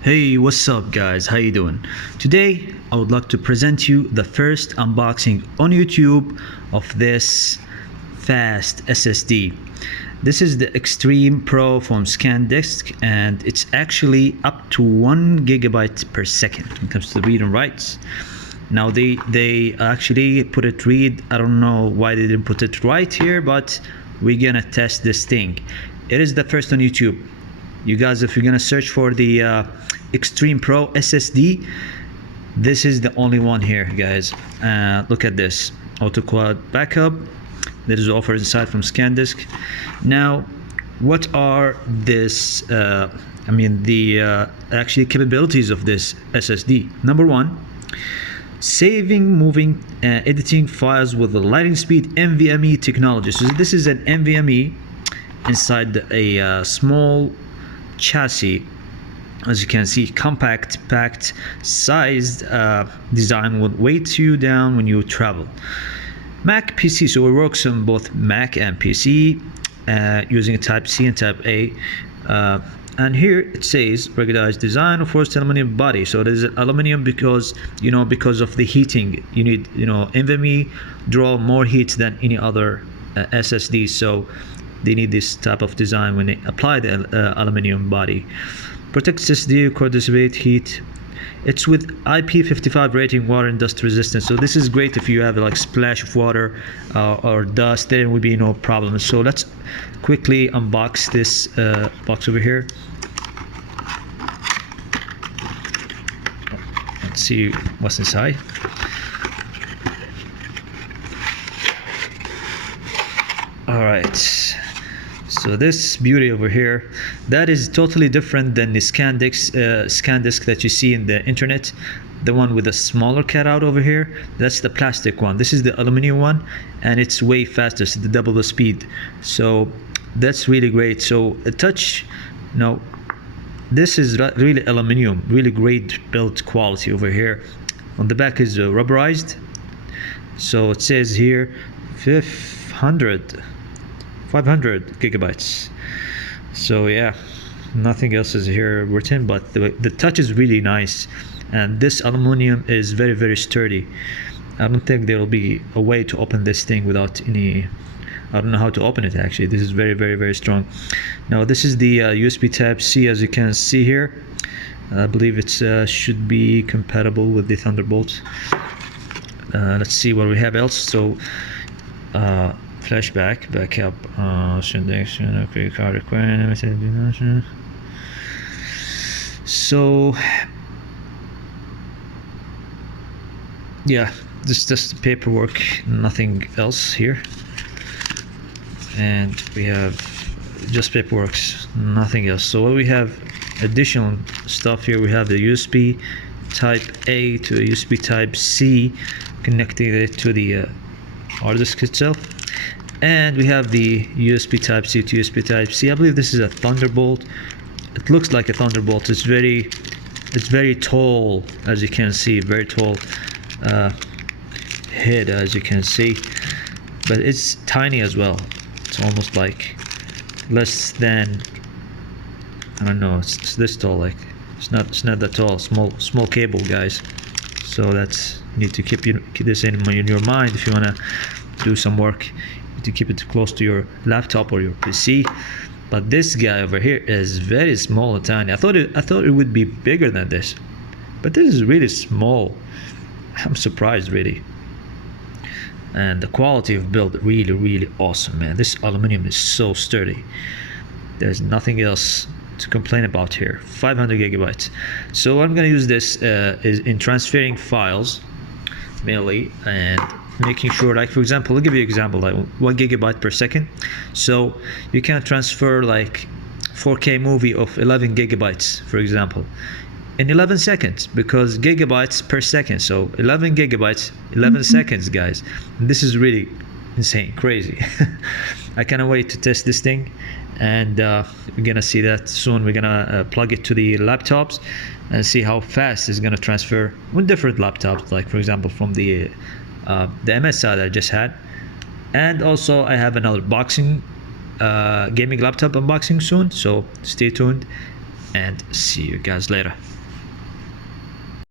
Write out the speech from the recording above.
Hey, what's up guys? How you doing? Today I would like to present you the first unboxing on YouTube of this fast SSD. This is the Extreme Pro from Scandisk, and it's actually up to 1 GB per second when it comes to the read and writes. Now they actually put it read. I don't know why they didn't put it right here, but we're gonna test this thing. It is the first on YouTube. You guys, if you're gonna search for the Extreme Pro SSD, this is the only one here, guys. Look at this auto quad backup that is offered inside from Scandisk. Now, what are this actually capabilities of this SSD? Number one, saving moving editing files with the lightning speed NVMe technology. So this is an NVMe inside a small chassis. As you can see, compact, packed, sized design would weight you down when you travel. Mac PC, so it works on both Mac and PC using a Type C and Type A. And here it says ruggedized design of forced aluminum body. So it is aluminum because because of the heating. You need NVMe draw more heat than any other SSD. So they need this type of design when they apply the aluminum body. Protects SSD, core dissipate heat. It's with IP55 rating, water and dust resistant. So this is great if you have like splash of water or dust, there would be no problem. So let's quickly unbox this box over here. Let's see what's inside. All right. So this beauty over here, that is totally different than the Scandisk that you see in the internet. The one with a smaller cutout over here, that's the plastic one. This is the aluminum one, and it's way faster, so the double the speed. So that's really great. So a touch, this is really aluminum, really great build quality over here. On the back is rubberized. So it says here 500 gigabytes. So yeah, nothing else is here written, but the touch is really nice, and this aluminum is very, very sturdy. I don't think there will be a way to open this thing without any, I don't know how to open it actually. This is very, very, very strong. Now this is the USB type C, as you can see here. I believe it should be compatible with the Thunderbolt. Let's see what we have else. So flashback, backup, okay, card requirement. So yeah, this is just the paperwork, nothing else here. And we have just paperwork, nothing else. So what we have additional stuff here, we have the USB type A to a USB type C, connecting it to the hard disk itself. And we have the USB type C to USB type C. I believe this is a Thunderbolt. It looks like a Thunderbolt. It's very tall, as you can see, very tall head, as you can see, but it's tiny as well. It's almost like less than, I don't know, it's this tall. Like it's not that tall. Small cable, guys. So that's, you need to keep this in your mind if you want to do some work. To keep it close to your laptop or your PC. But this guy over here is very small and tiny. I thought it would be bigger than this, but this is really small. I'm surprised, really. And the quality of build, really, really awesome, man. This aluminum is so sturdy. There's nothing else to complain about here. 500 gigabytes. So I'm gonna use this is in transferring files mainly, and making sure, like for example, I'll give you an example, like 1 gigabyte per second. So you can transfer like 4K movie of 11 gigabytes, for example, in 11 seconds, because gigabytes per second. So 11 gigabytes, 11 seconds, guys. And this is really insane, crazy. I cannot wait to test this thing, and we're gonna see that soon. We're gonna plug it to the laptops and see how fast it's gonna transfer with different laptops, like for example from the MSI that I just had. And also I have another gaming laptop unboxing soon, so stay tuned. and see you guys later.